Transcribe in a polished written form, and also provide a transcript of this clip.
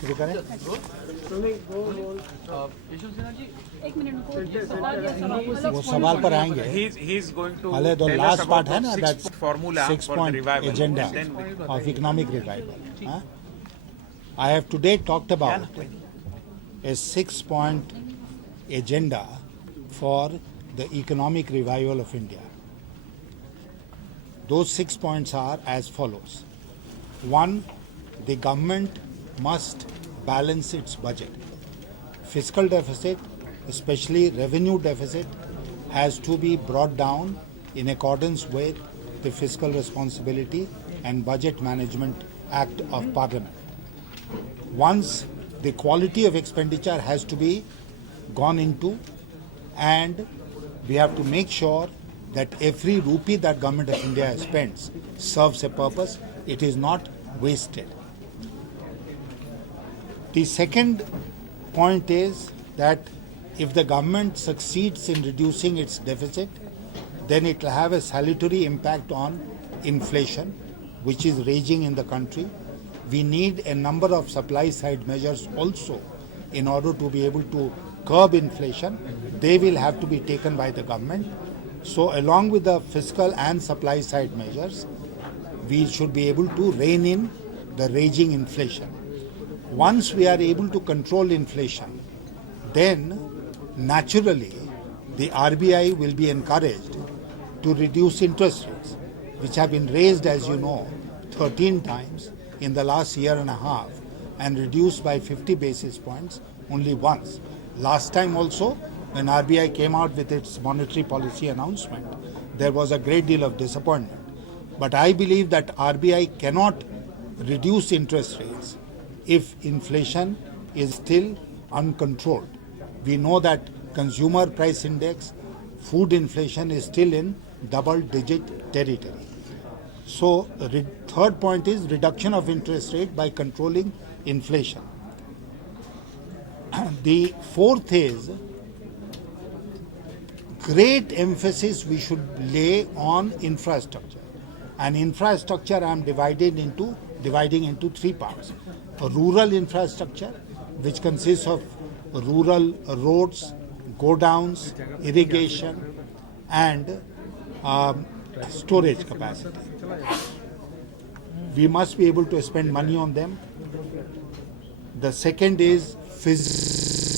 शुरू करें? वो सवाल पर आएंगे. पहले तो लास्ट पार्ट है ना, that's formula 6 for the point revival. agenda Then we- of economic revival. Huh? I have today talked about a 6 point agenda for the economic revival of India. Those 6 points are as follows. 1, the government must balance its budget. Fiscal deficit, especially revenue deficit, has to be brought down in accordance with the Fiscal Responsibility and Budget Management Act of Parliament. Once the quality of expenditure has to be gone into, and we have to make sure that every rupee that Government of India spends serves a purpose, it is not wasted. The second point is that if the government succeeds in reducing its deficit, then it will have a salutary impact on inflation, which is raging in the country. We need a number of supply side measures also in order to be able to curb inflation. They will have to be taken by the government. So along with the fiscal and supply side measures, we should be able to rein in the raging inflation. Once we are able to control inflation, then naturally the RBI will be encouraged to reduce interest rates, which have been raised, as you know, 13 times in the last year and a half and reduced by 50 basis points only once. Last time also, when RBI came out with its monetary policy announcement, there was a great deal of disappointment. But I believe that RBI cannot reduce interest rates if inflation is still uncontrolled. We know that consumer price index, food inflation is still in double-digit territory. So, third point is reduction of interest rate by controlling inflation. The fourth is great emphasis we should lay on infrastructure. And infrastructure I am dividing into 3 parts. A rural infrastructure, which consists of rural roads, go-downs, irrigation, and storage capacity. We must be able to spend money on them. The second is physical